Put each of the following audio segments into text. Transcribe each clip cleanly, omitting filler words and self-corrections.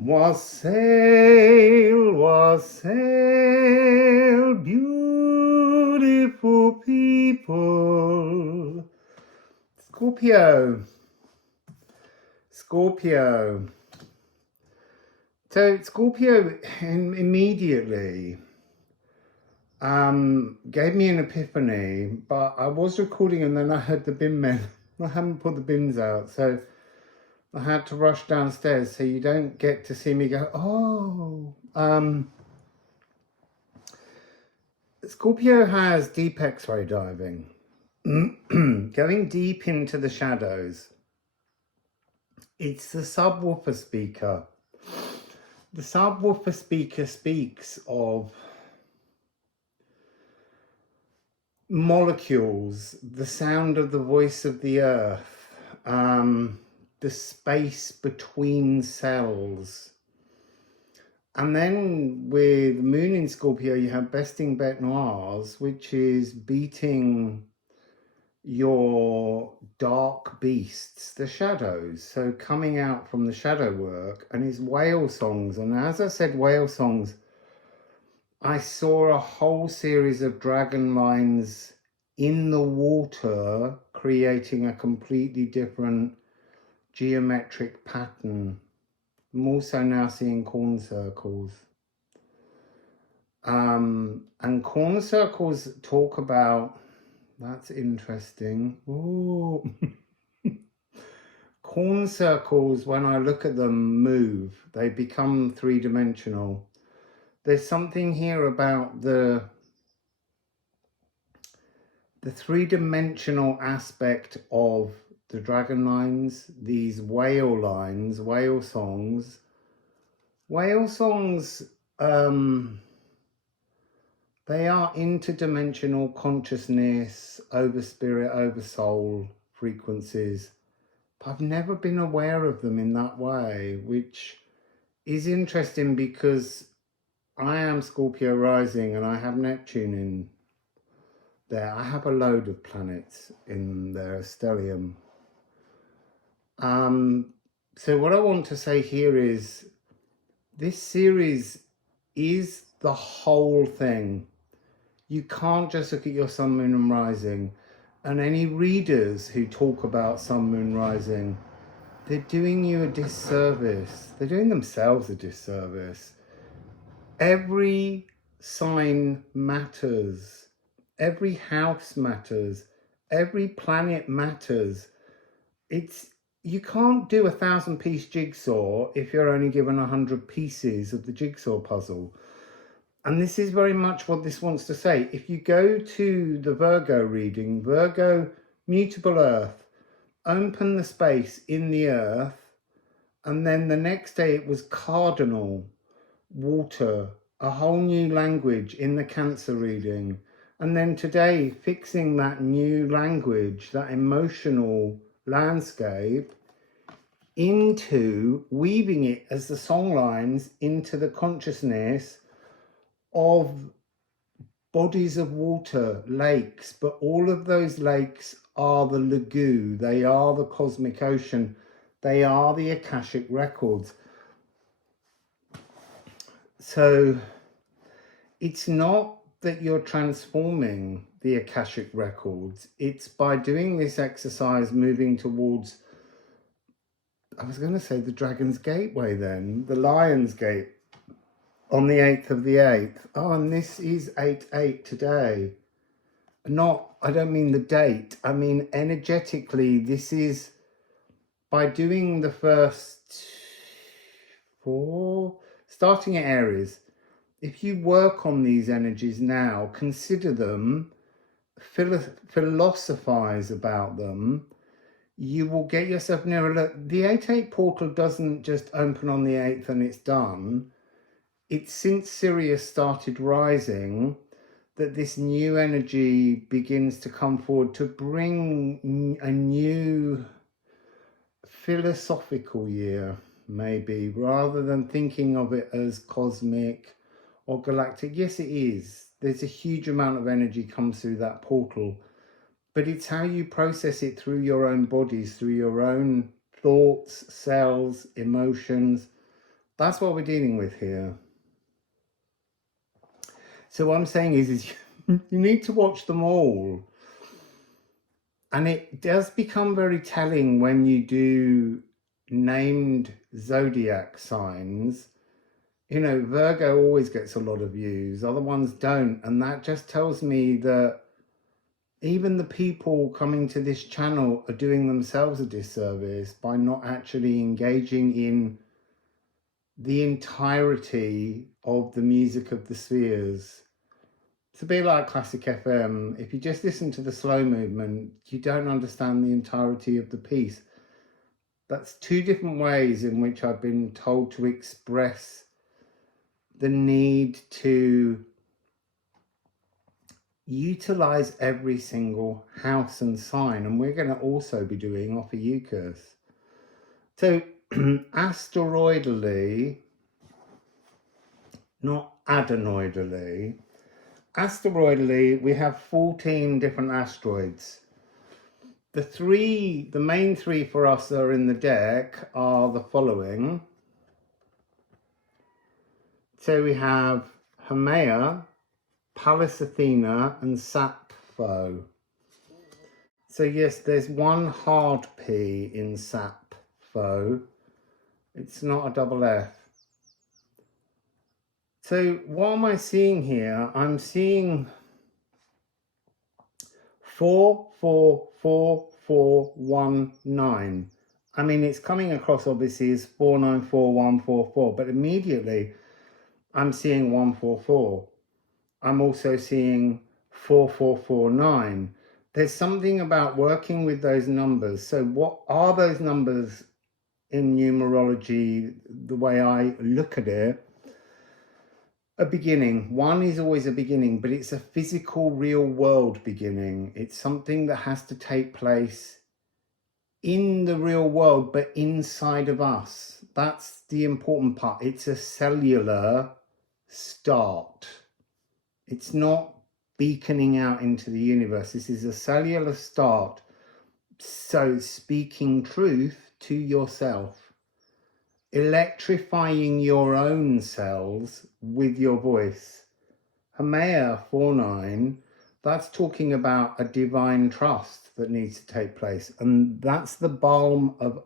Wassail, wassail, beautiful people. Scorpio. So Scorpio immediately gave me an epiphany, but I was recording and then I heard the bin men. I haven't put the bins out, so I had to rush downstairs, so you don't get to see me go, oh. Scorpio has deep X-ray diving, going deep into the shadows. It's the subwoofer speaker. The subwoofer speaker speaks of molecules, the sound of the voice of the earth, the space between cells. And then with Moon in Scorpio, you have Besting Bet Noirs, which is beating your dark beasts, the shadows. So coming out from the shadow work, and his whale songs. And as I said, whale songs, I saw a whole series of dragon lines in the water, creating a completely different geometric pattern. I'm also now seeing corn circles. And corn circles talk about, that's interesting. Ooh. Corn circles, when I look at them move, they become three-dimensional. There's something here about the three-dimensional aspect of the dragon lines, these whale lines, whale songs. Whale songs, they are interdimensional consciousness, over spirit, over soul frequencies. But I've never been aware of them in that way, which is interesting because I am Scorpio rising and I have Neptune in there. I have a load of planets in their stellium. So what I want to say here is this series is the whole thing. You can't just look at your sun, moon and rising. And any readers who talk about sun, moon, rising, they're doing you a disservice. They're doing themselves a disservice. Every sign matters. Every house matters. Every planet matters. You can't do a 1,000-piece jigsaw if you're only given 100 pieces of the jigsaw puzzle. And this is very much what this wants to say. If you go to the Virgo reading, Virgo, mutable earth, open the space in the earth, and then the next day it was cardinal, water, a whole new language in the Cancer reading. And then today, fixing that new language, that emotional landscape, into weaving it as the song lines into the consciousness of bodies of water, lakes, but all of those lakes are the lagoon, they are the cosmic ocean, they are the Akashic records. So it's not that you're transforming the Akashic records, it's by doing this exercise moving towards, I was going to say the Dragon's Gateway then, the Lion's Gate on the 8th of the 8th. Oh, and this is 8/8 today. I don't mean the date, I mean energetically, this is by doing the first 4, starting at Aries. If you work on these energies now, consider them, philosophize about them, you will get yourself nearer. The 8/8 portal doesn't just open on the 8th and it's done. It's since Sirius started rising that this new energy begins to come forward to bring a new philosophical year, maybe, rather than thinking of it as cosmic or galactic. Yes, it is. There's a huge amount of energy comes through that portal, but it's how you process it through your own bodies, through your own thoughts, cells, emotions. That's what we're dealing with here. So what I'm saying is you need to watch them all. And it does become very telling when you do named zodiac signs. You know, Virgo always gets a lot of views, other ones don't. And that just tells me that even the people coming to this channel are doing themselves a disservice by not actually engaging in the entirety of the music of the spheres. It's a bit like classic FM. If you just listen to the slow movement, you don't understand the entirety of the piece. That's two different ways in which I've been told to express the need to utilize every single house and sign. And we're going to also be doing Ophiuchus. So asteroidally, not adenoidally, asteroidally, we have 14 different asteroids. The main three for us that are in the deck are the following. So we have Haumea, Pallas Athena, and Sappho. So yes, there's one hard P in Sappho. It's not a double F. So what am I seeing here? I'm seeing 444419. I mean, it's coming across obviously as 494144, but immediately I'm seeing 144. I'm also seeing 4449. There's something about working with those numbers. So what are those numbers in numerology, the way I look at it? A beginning. One is always a beginning, but it's a physical, real world beginning. It's something that has to take place in the real world, but inside of us. That's the important part. It's a cellular start. It's not beaconing out into the universe. This is a cellular start. So speaking truth to yourself. Electrifying your own cells with your voice. Haumea 49, that's talking about a divine trust that needs to take place. And that's the balm of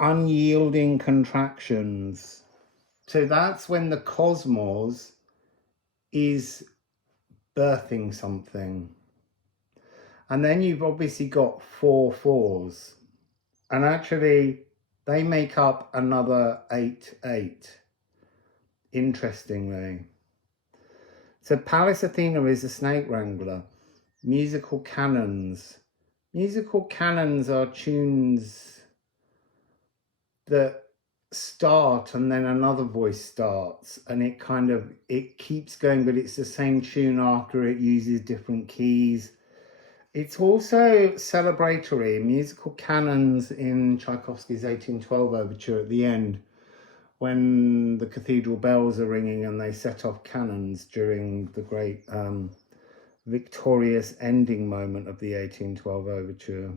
unyielding contractions. So that's when the cosmos is birthing something. And then you've obviously got 4 4s. And actually, they make up another 8 8, interestingly. So Pallas Athena is a snake wrangler. Musical canons. Musical canons are tunes that start and then another voice starts, and it keeps going, but it's the same tune after. It uses different keys. It's also celebratory. Musical canons in Tchaikovsky's 1812 overture at the end, when the cathedral bells are ringing and they set off cannons during the great victorious ending moment of the 1812 overture.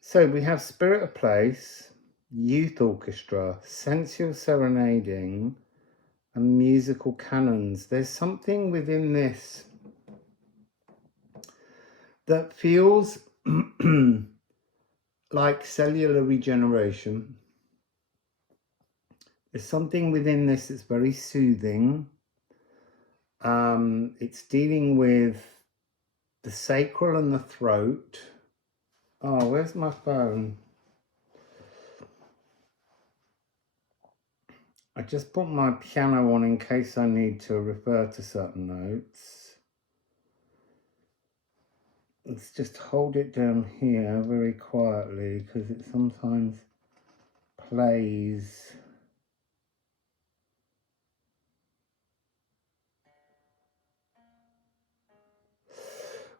So we have Spirit of Place, Youth Orchestra, Sensual Serenading, and Musical Canons. There's something within this that feels like cellular regeneration. There's something within this that's very soothing. It's dealing with the sacral and the throat. Oh, where's my phone? I just put my piano on in case I need to refer to certain notes. Let's just hold it down here very quietly because it sometimes plays.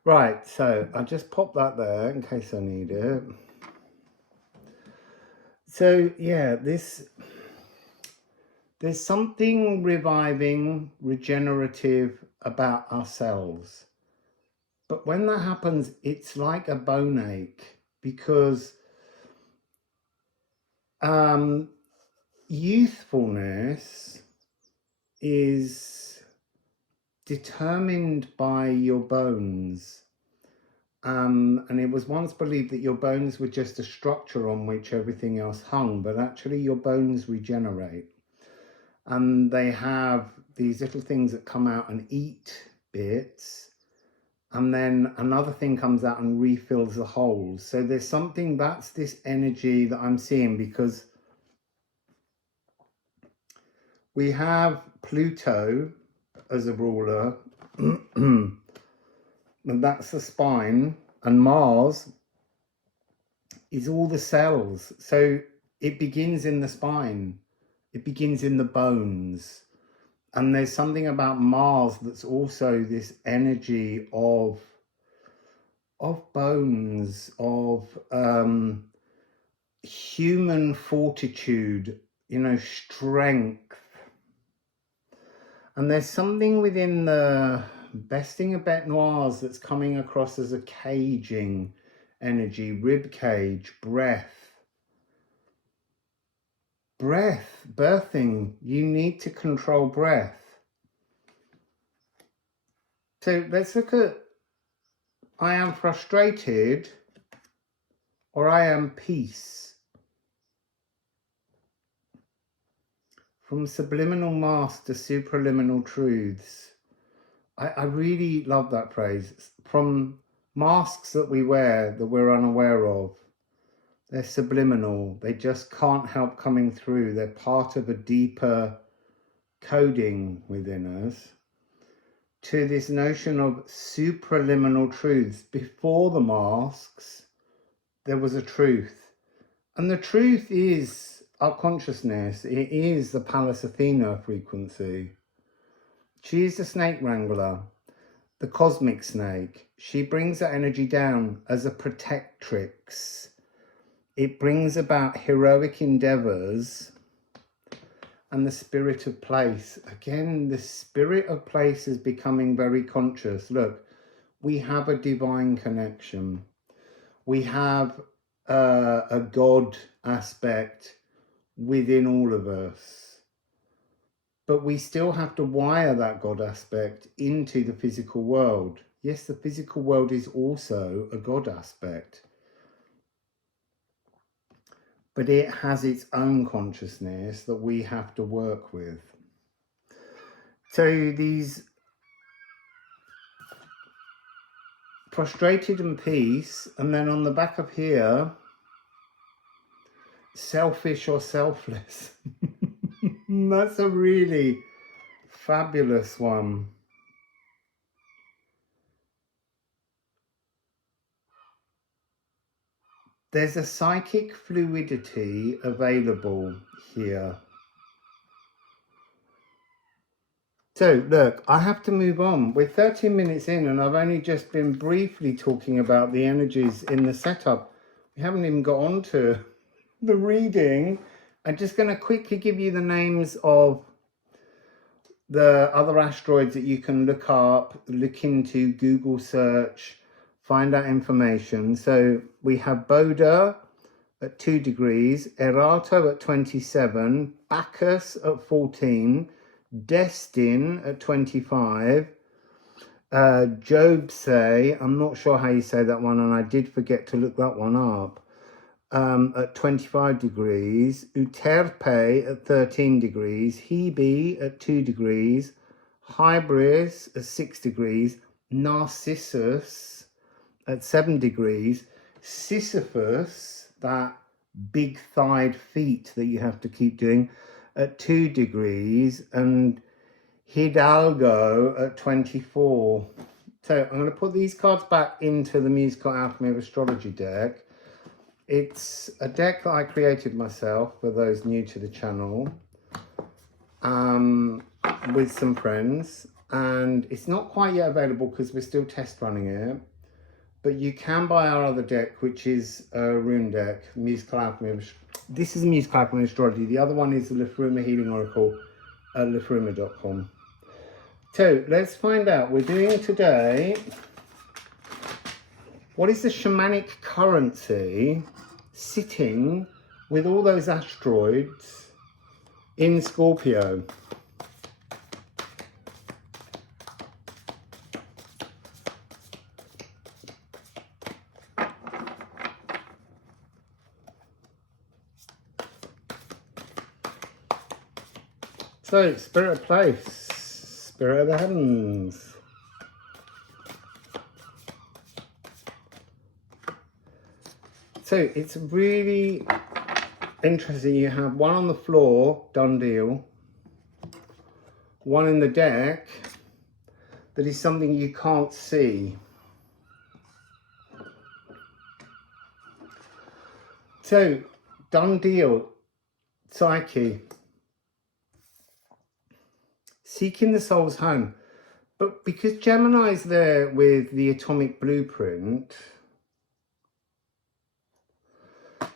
Right, so I just pop that there in case I need it. So yeah, there's something reviving, regenerative about ourselves. But when that happens, it's like a bone ache, because Youthfulness is determined by your bones. And it was once believed that your bones were just a structure on which everything else hung, but actually your bones regenerate. And they have these little things that come out and eat bits, and then another thing comes out and refills the holes. So there's something, that's this energy that I'm seeing, because we have Pluto as a ruler, and that's the spine, and Mars is all the cells. So it begins in the spine, it begins in the bones. And there's something about Mars that's also this energy of bones, of human fortitude, you know, strength. And there's something within the besting of bête noires that's coming across as a caging energy, rib cage, breath, birthing. You need to control breath. So let's look at, I am frustrated, or I am peace. From subliminal mask to supraliminal truths. I really love that phrase. From masks that we wear that we're unaware of, they're subliminal. They just can't help coming through. They're part of a deeper coding within us, to this notion of supraliminal truths. Before the masks, there was a truth. And the truth is our consciousness. It is the Pallas Athena frequency. She is the snake wrangler, the cosmic snake. She brings that energy down as a protectrix. It brings about heroic endeavors and the spirit of place. Again, the spirit of place is becoming very conscious. Look, we have a divine connection. We have a God aspect within all of us. But we still have to wire that God aspect into the physical world. Yes, the physical world is also a God aspect, but it has its own consciousness that we have to work with. So these frustrated and peace, and then on the back of here, selfish or selfless. That's a really fabulous one. There's a psychic fluidity available here. So look, I have to move on. We're 13 minutes in and I've only just been briefly talking about the energies in the setup. We haven't even got on to the reading. I'm just going to quickly give you the names of the other asteroids that you can look up, look into, Google search, find out information. So we have Boda at 2 degrees, Erato at 27, Bacchus at 14, Destin at 25, Jobsay, I'm not sure how you say that one, and I did forget to look that one up, at 25 degrees, Uterpe at 13 degrees, Hebe at 2 degrees, Hybris at 6 degrees, Narcissus at 7 degrees, Sisyphus, that big thighed feet that you have to keep doing, at 2 degrees, and Hidalgo at 24. So I'm going to put these cards back into the Musical Alchemy of Astrology deck. It's a deck that I created myself for those new to the channel, with some friends, and it's not quite yet available because we're still test running it. But you can buy our other deck, which is a rune deck, Musical Alchemy. This is Musical Alchemy Astrology. The other one is the Liffruma Healing Oracle at liffruma.com. So let's find out. We're doing today, what is the shamanic currency sitting with all those asteroids in Scorpio. So, spirit of place, spirit of the heavens. So, it's really interesting. You have one on the floor, done deal. One in the deck, that is something you can't see. So, done deal, Psyche. Seeking the soul's home. But because Gemini's there with the atomic blueprint,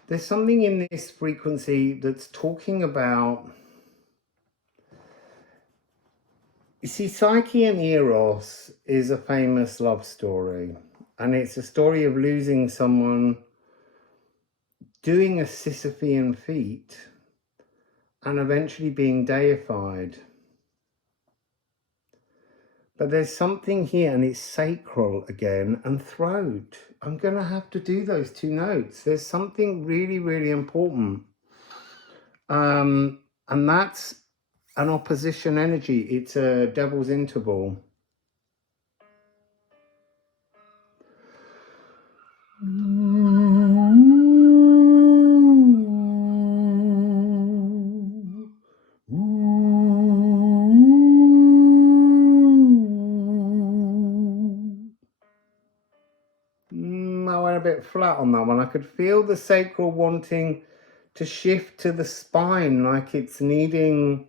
there's something in this frequency that's talking about, you see, Psyche and Eros is a famous love story. And it's a story of losing someone, doing a Sisyphean feat, and eventually being deified. But there's something here, and it's sacral again, and throat. I'm going to have to do those two notes. There's something really, really important. And that's an opposition energy. It's a devil's interval. I went a bit flat on that one. I could feel the sacral wanting to shift to the spine, like it's needing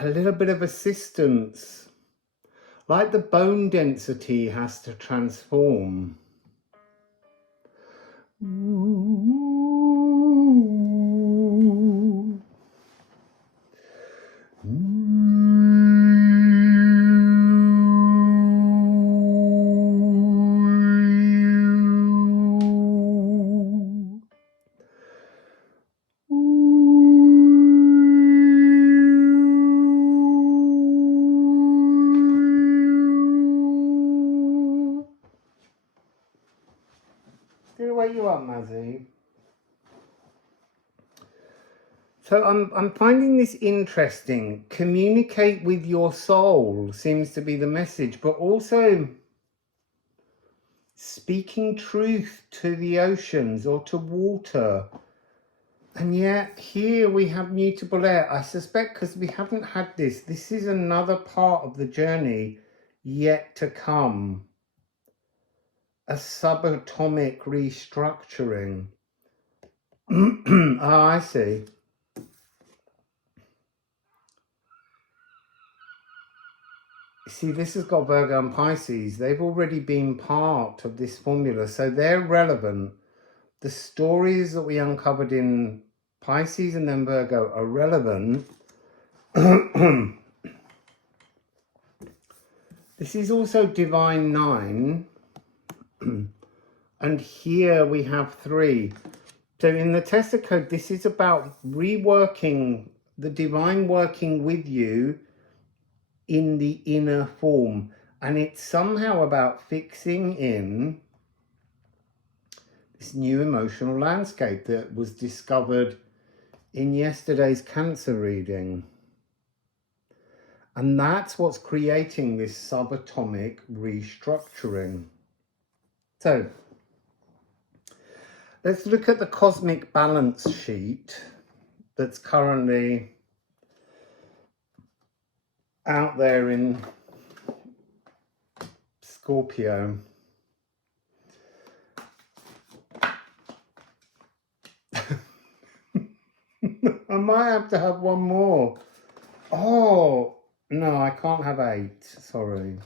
a little bit of assistance, like the bone density has to transform. Did I wake you up, Mazzy? So I'm finding this interesting. Communicate with your soul seems to be the message, but also speaking truth to the oceans or to water. And yet here we have mutable air. I suspect because we haven't had this. This is another part of the journey yet to come. A subatomic restructuring. Oh, I see. See, this has got Virgo and Pisces. They've already been part of this formula, so they're relevant. The stories that we uncovered in Pisces and then Virgo are relevant. This is also Divine 9. And here we have 3. So in the Testa code, this is about reworking, the divine working with you in the inner form. And it's somehow about fixing in this new emotional landscape that was discovered in yesterday's Cancer reading. And that's what's creating this subatomic restructuring. So let's look at the cosmic balance sheet that's currently out there in Scorpio. I might have to have one more. Oh, no, I can't have 8. Sorry.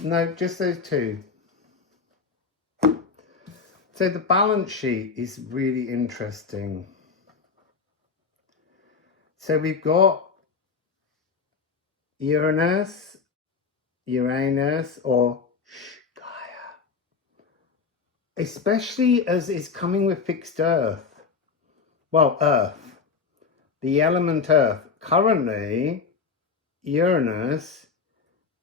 No, just those 2. So the balance sheet is really interesting. So we've got Uranus, or Gaia, especially as it's coming with fixed Earth. Well, Earth, the element Earth. Currently, Uranus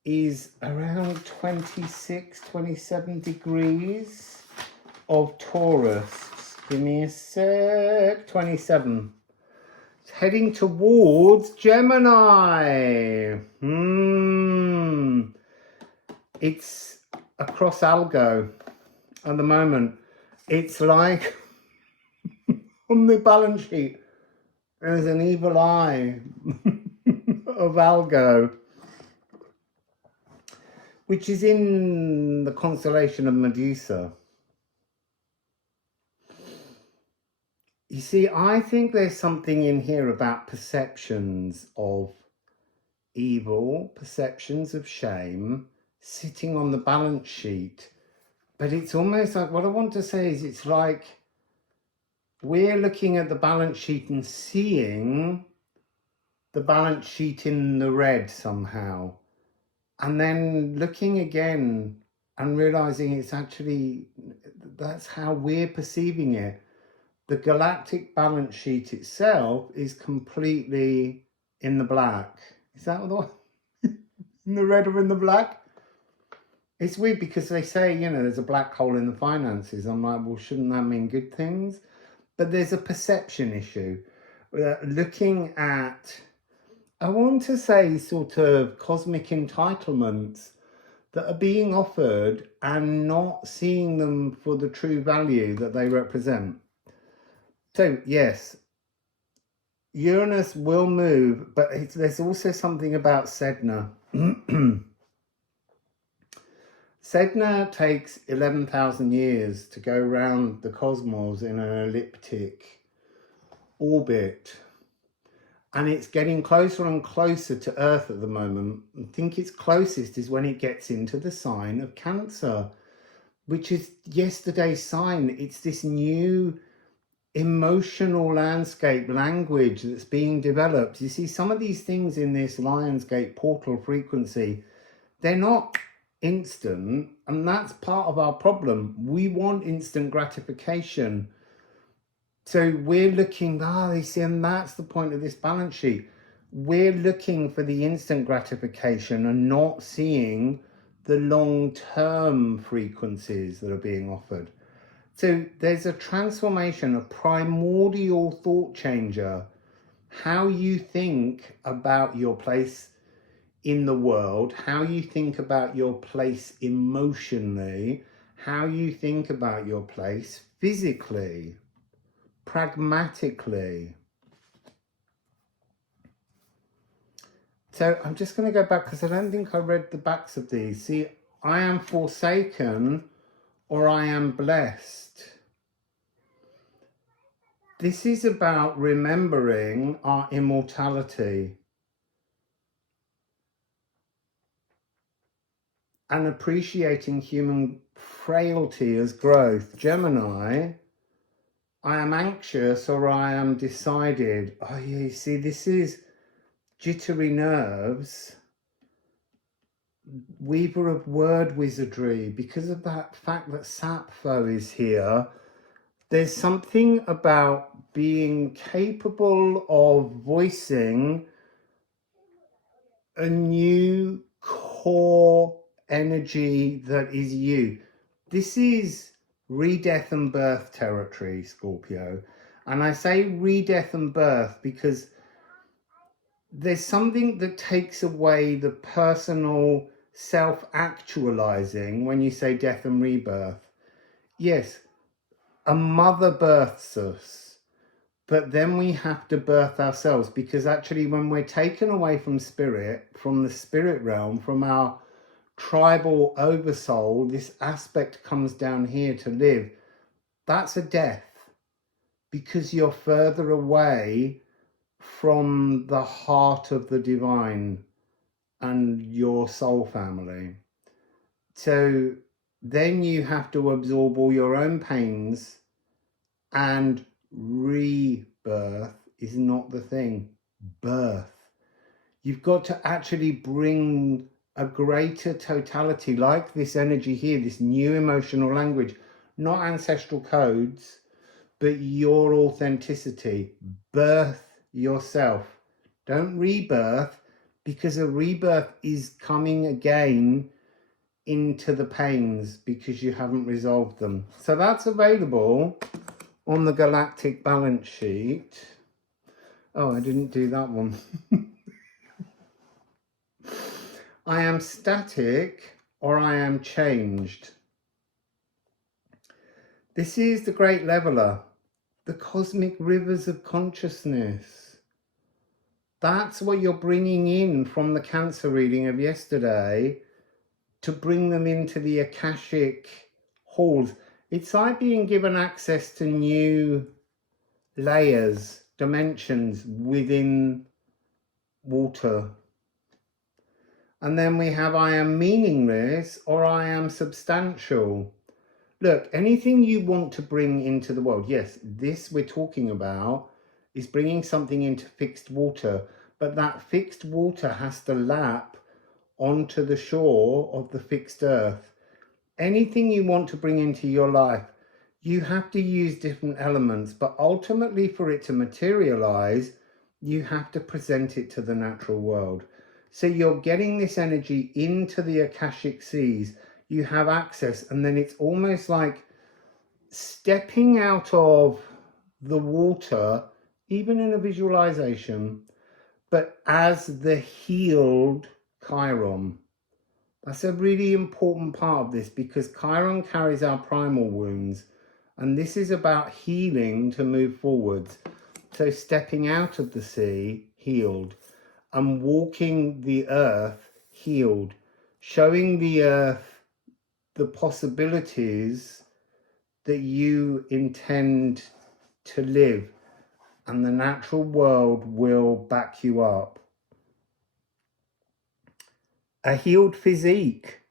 is around 26, 27 degrees of Taurus. Just give me a sec. 27. It's heading towards Gemini. It's across Algo at the moment. It's like on the balance sheet, there's an evil eye of Algo, which is in the constellation of Medusa. You see, I think there's something in here about perceptions of evil, perceptions of shame, sitting on the balance sheet. But it's almost like, what I want to say is, it's like we're looking at the balance sheet and seeing the balance sheet in the red somehow. And then looking again and realizing it's actually, that's how we're perceiving it. The galactic balance sheet itself is completely in the black. Is that the one? In the red or in the black? It's weird because they say, you know, there's a black hole in the finances. I'm like, well, shouldn't that mean good things? But there's a perception issue. Looking at, I want to say, sort of cosmic entitlements that are being offered and not seeing them for the true value that they represent. So, yes, Uranus will move, but there's also something about Sedna. Sedna takes 11,000 years to go around the cosmos in an elliptic orbit. And it's getting closer and closer to Earth at the moment. I think its closest is when it gets into the sign of Cancer, which is yesterday's sign. It's this new emotional landscape language that's being developed. You see, some of these things in this Lionsgate portal frequency, they're not instant, and that's part of our problem. We want instant gratification. So we're looking, you see, and that's the point of this balance sheet. We're looking for the instant gratification and not seeing the long-term frequencies that are being offered. So there's a transformation, a primordial thought changer. How you think about your place in the world, how you think about your place emotionally, how you think about your place physically, pragmatically. So I'm just going to go back because I don't think I read the backs of these. See, I am forsaken or I am blessed. This is about remembering our immortality and appreciating human frailty as growth. Gemini, I am anxious or I am decided. Oh yeah, you see, this is jittery nerves, weaver of word wizardry. Because of that fact that Sappho is here, there's something about being capable of voicing a new core energy that is you. This is re-death and birth territory, Scorpio. And I say re-death and birth because there's something that takes away the personal self-actualizing when you say death and rebirth. Yes, a mother births us, but then we have to birth ourselves, because actually when we're taken away from spirit, from the spirit realm, from our tribal oversoul, this aspect comes down here to live. That's a death, because you're further away from the heart of the divine and your soul family. So then you have to absorb all your own pains, and rebirth is not the thing. Birth. You've got to actually bring a greater totality, like this energy here, this new emotional language, not ancestral codes, but your authenticity. Birth yourself. Don't rebirth, because a rebirth is coming again into the pains because you haven't resolved them. So that's available on the galactic balance sheet. Oh, I didn't do that one. I am static or I am changed. This is the great leveler, the cosmic rivers of consciousness. That's what you're bringing in from the Cancer reading of yesterday, to bring them into the Akashic halls. It's like being given access to new layers, dimensions within water. And then we have I am meaningless or I am substantial. Look, anything you want to bring into the world, yes, this we're talking about is bringing something into fixed water, but that fixed water has to lap onto the shore of the fixed earth. Anything you want to bring into your life, you have to use different elements, but ultimately for it to materialize, you have to present it to the natural world. So you're getting this energy into the Akashic seas, you have access, and then it's almost like stepping out of the water, even in a visualization, but as the healed Chiron. That's a really important part of this, because Chiron carries our primal wounds, and this is about healing to move forwards. So stepping out of the sea, healed, and walking the earth, healed, showing the earth the possibilities that you intend to live, and the natural world will back you up. A healed physique,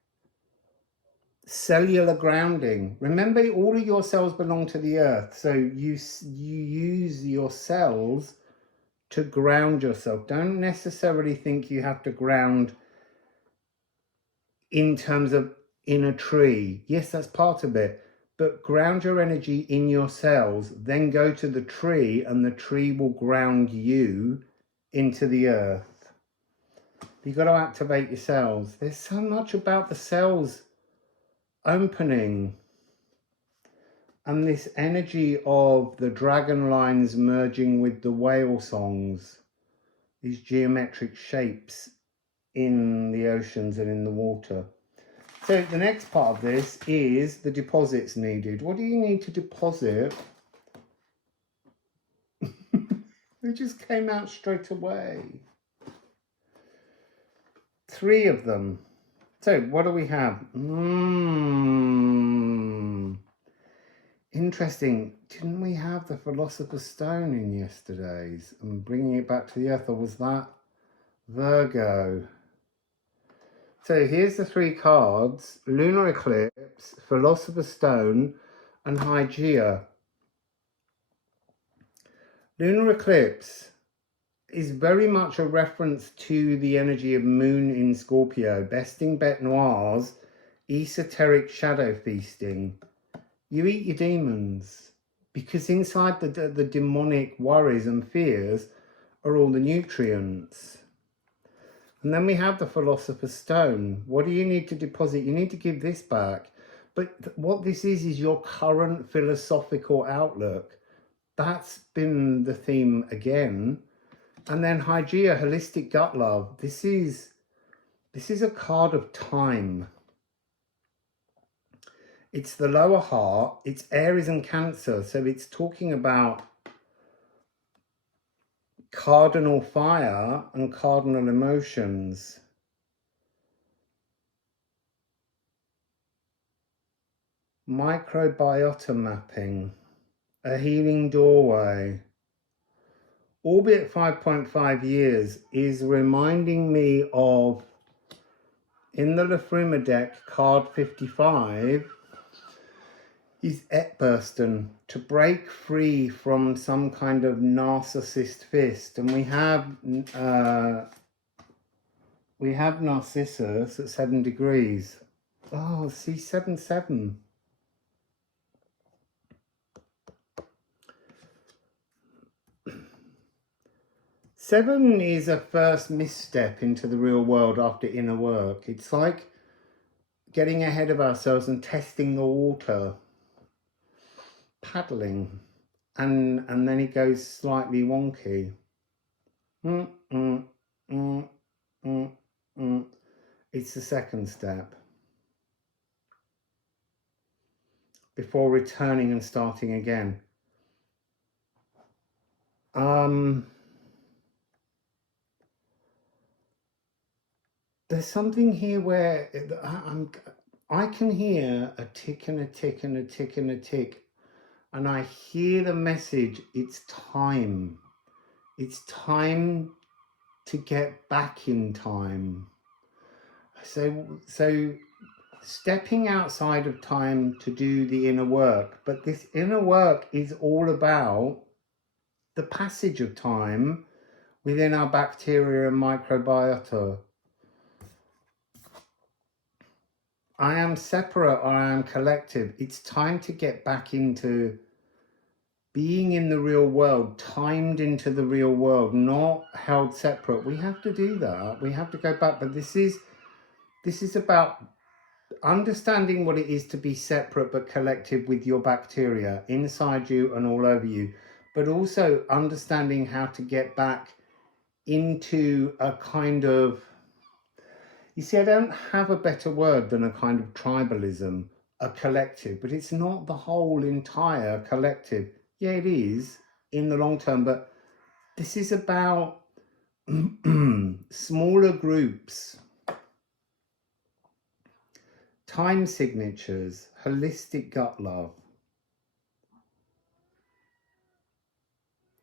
cellular grounding. Remember, all of your cells belong to the earth, so you use your cells to ground yourself. Don't necessarily think you have to ground in terms of in a tree. Yes, that's part of it, but ground your energy in your cells, then go to the tree, and the tree will ground you into the earth. You've got to activate your cells. There's so much about the cells opening, and this energy of the dragon lines merging with the whale songs, these geometric shapes in the oceans and in the water. So the next part of this is the deposits needed. What do you need to deposit? It just came out straight away. 3 of them. So what do we have? Interesting. Didn't we have the Philosopher's Stone in yesterday's? And bringing it back to the earth, or was that Virgo? So here's the 3 cards: Lunar Eclipse, Philosopher's Stone, and Hygeia. Lunar Eclipse is very much a reference to the energy of Moon in Scorpio, besting bête noires, esoteric shadow feasting. You eat your demons, because inside the demonic worries and fears are all the nutrients. And then we have the Philosopher's Stone. What do you need to deposit? You need to give this back. But what this is your current philosophical outlook. That's been the theme again. And then Hygeia, holistic gut love. This is a card of time. It's the lower heart. It's Aries and Cancer. So it's talking about cardinal fire and cardinal emotions. Microbiota mapping. A healing doorway. Orbit 5.5 years is reminding me of, in the Liffruma deck, card 55, is Etbursten, to break free from some kind of narcissist fist. And we have we have Narcissus at 7 degrees. Oh, see, 7, 7. Seven is a first misstep into the real world after inner work. It's like getting ahead of ourselves and testing the water, paddling, and then it goes slightly wonky. It's the second step before returning and starting again. There's something here where I can hear a tick and a tick and a tick and a tick, and I hear the message, it's time. It's time to get back in time. So stepping outside of time to do the inner work, but this inner work is all about the passage of time within our bacteria and microbiota. I am separate or I am collective. It's time to get back into being in the real world, timed into the real world, not held separate. We have to do that. We have to go back. But this is about understanding what it is to be separate but collective with your bacteria inside you and all over you, but also understanding how to get back into a kind of, you see, I don't have a better word than a kind of tribalism, a collective, but it's not the whole entire collective. Yeah, it is in the long term, but this is about smaller groups, time signatures, holistic gut love,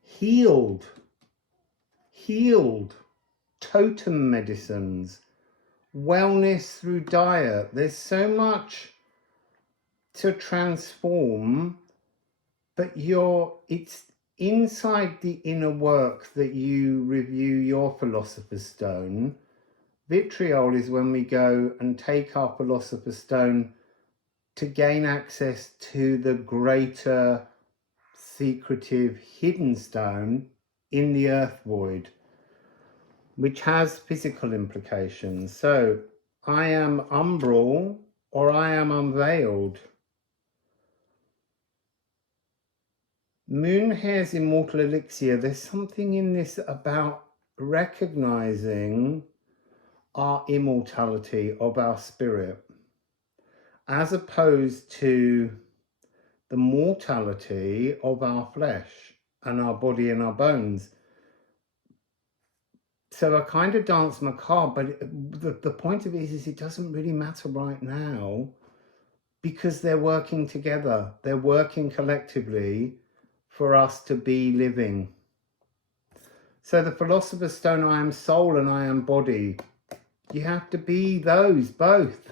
healed, totem medicines, wellness through diet. There's so much to transform, but it's inside the inner work that you review your philosopher's stone. Vitriol is when we go and take our philosopher's stone to gain access to the greater secretive hidden stone in the earth void, which has physical implications. So I am umbral or I am unveiled. Moonhair's immortal elixir, there's something in this about recognizing our immortality of our spirit as opposed to the mortality of our flesh and our body and our bones. So I kind of dance macabre, but the point of it is it doesn't really matter right now because they're working together. They're working collectively for us to be living. So the Philosopher's Stone, I am soul and I am body. You have to be those both.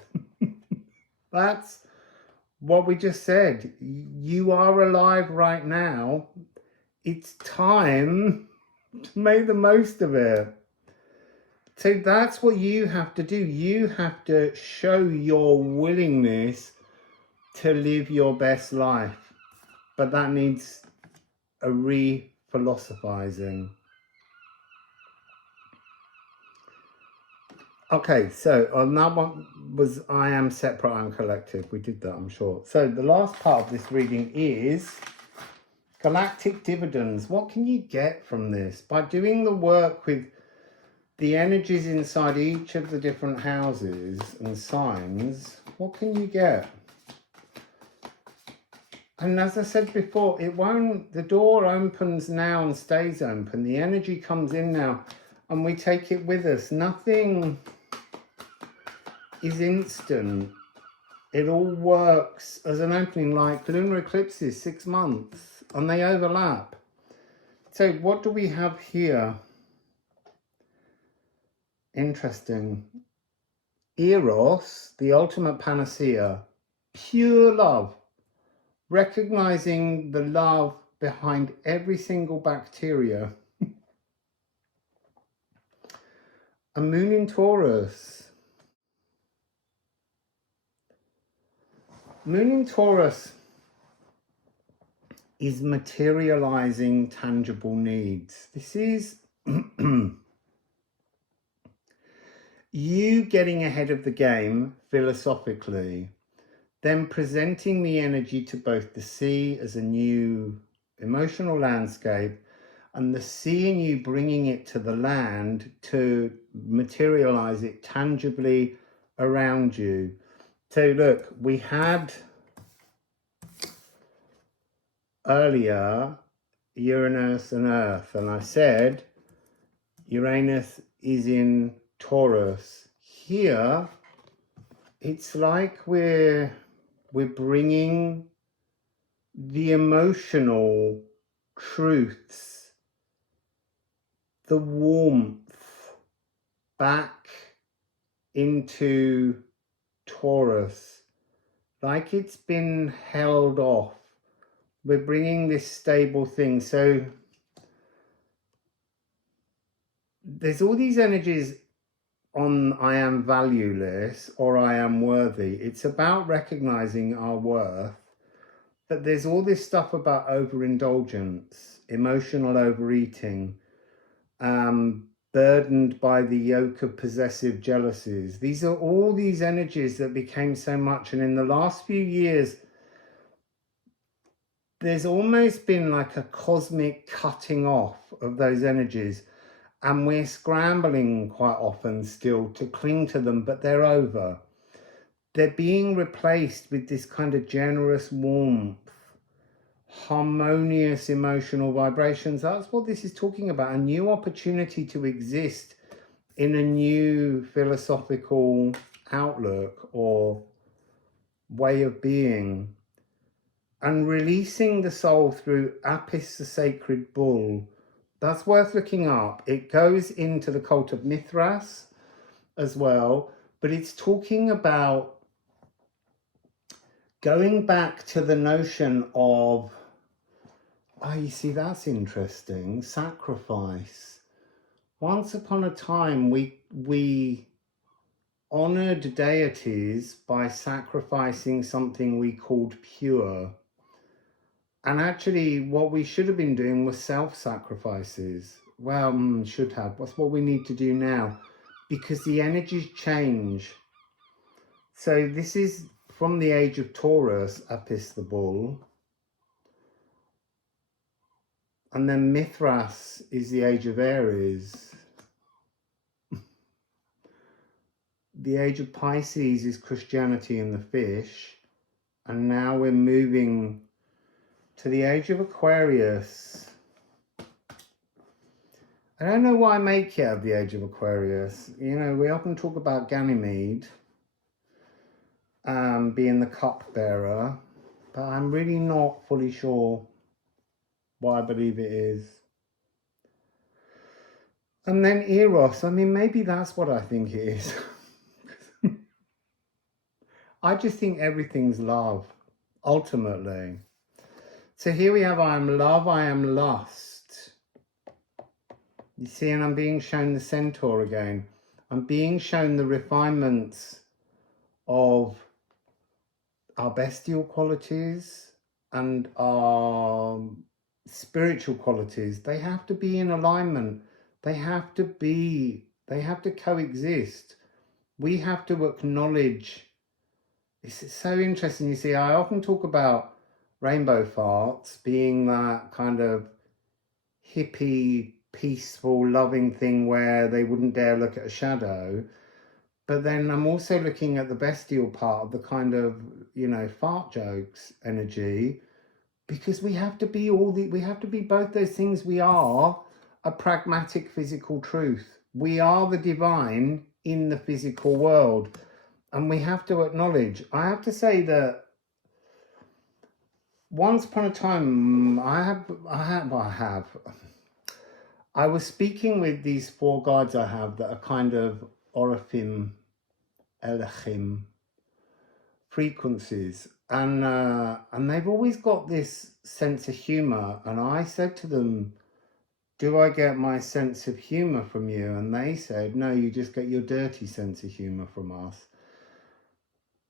That's what we just said. You are alive right now. It's time to make the most of it. So that's what you have to do. You have to show your willingness to live your best life. But that needs a re-philosophizing. Okay, so on that one was I am separate, I am collective. We did that, I'm sure. So the last part of this reading is galactic dividends. What can you get from this? By doing the work with the energies inside each of the different houses and signs, what can you get? And as I said before, the door opens now and stays open. The energy comes in now and we take it with us. Nothing is instant. It all works as an opening, like lunar eclipses, 6 months, and they overlap. So what do we have here? Interesting. Eros, the ultimate panacea, pure love, recognizing the love behind every single bacteria. A moon in Taurus. Moon in Taurus is materializing tangible needs. This is you getting ahead of the game philosophically, then presenting the energy to both the sea as a new emotional landscape and the sea and you bringing it to the land to materialize it tangibly around you. So look, we had earlier Uranus and Earth, and I said Uranus is in Taurus. Here it's like we're bringing the emotional truths, the warmth back into Taurus, like it's been held off. We're bringing this stable thing. So there's all these energies on I am valueless or I am worthy. It's about recognizing our worth. But there's all this stuff about overindulgence, emotional overeating, burdened by the yoke of possessive jealousies. These are all these energies that became so much. And in the last few years, there's almost been like a cosmic cutting off of those energies. And we're scrambling quite often still to cling to them, but they're over. They're being replaced with this kind of generous warmth, harmonious emotional vibrations. That's what this is talking about, a new opportunity to exist in a new philosophical outlook or way of being, and releasing the soul through Apis, the sacred bull. That's worth looking up. It goes into the cult of Mithras as well, but it's talking about going back to the notion of, oh, you see, that's interesting, sacrifice. Once upon a time, we honored deities by sacrificing something we called pure. And actually, what we should have been doing was self-sacrifices. Well, should have. That's what we need to do now, because the energies change. So this is from the age of Taurus, Apis the bull. And then Mithras is the age of Aries. The age of Pisces is Christianity and the fish. And now we're moving to the age of Aquarius. I don't know why I make it of the age of Aquarius. You know, we often talk about Ganymede being the cupbearer, but I'm really not fully sure why I believe it is. And then Eros, I mean, maybe that's what I think it is. I just think everything's love, ultimately. So here we have, I am love, I am lust. You see, and I'm being shown the centaur again. I'm being shown the refinements of our bestial qualities and our spiritual qualities. They have to be in alignment. They have to coexist. We have to acknowledge. It's so interesting. You see, I often talk about rainbow farts being that kind of hippie, peaceful, loving thing where they wouldn't dare look at a shadow. But then I'm also looking at the bestial part of the kind of, you know, fart jokes energy, because we have to be both those things. We are a pragmatic physical truth. We are the divine in the physical world. And we have to acknowledge, I have to say that once upon a time, I was speaking with these 4 guides I have that are kind of Orifim, Elachim frequencies. And they've always got this sense of humor. And I said to them, do I get my sense of humor from you? And they said, no, you just get your dirty sense of humor from us.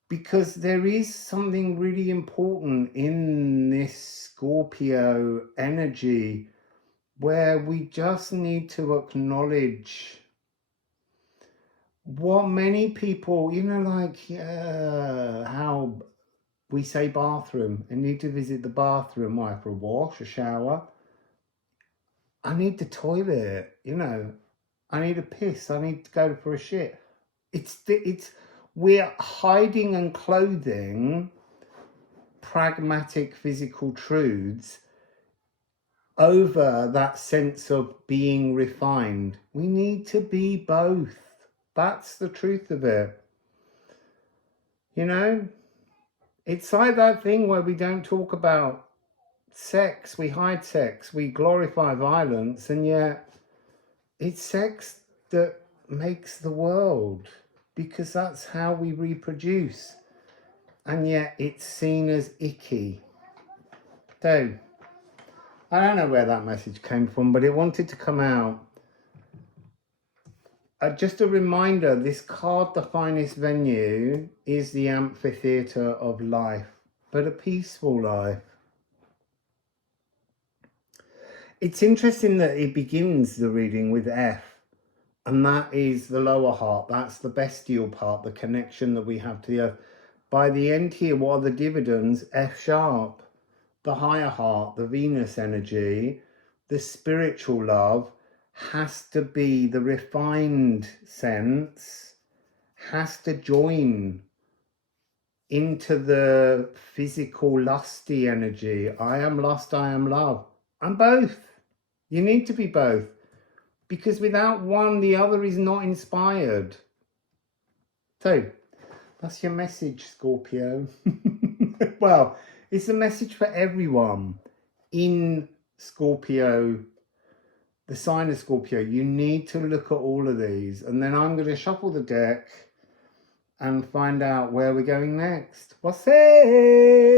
Because there is something really important in this Scorpio energy where we just need to acknowledge what many people, you know, like how we say bathroom. I need to visit the bathroom. Why? For a wash, a shower. I need the toilet, you know. I need a piss. I need to go for a shit. We're hiding and clothing pragmatic physical truths over that sense of being refined. We need to be both. That's the truth of it. You know, it's like that thing where we don't talk about sex, we hide sex, we glorify violence, and yet it's sex that makes the world, because that's how we reproduce, and yet it's seen as icky. So I don't know where that message came from, but it wanted to come out. Just a reminder, this card, The Finest Venue, is the amphitheatre of life, but a peaceful life. It's interesting that it begins the reading with F, and that is the lower heart. That's the bestial part, the connection that we have to the earth. By the end here, what are the dividends? F sharp, the higher heart, the Venus energy, the spiritual love has to be the refined sense, has to join into the physical lusty energy. I am lust, I am love. I'm both. You need to be both, because without one, the other is not inspired. So that's your message, Scorpio. Well, it's a message for everyone in Scorpio, the sign of Scorpio. You need to look at all of these, and then I'm going to shuffle the deck and find out where we're going next. Wassail!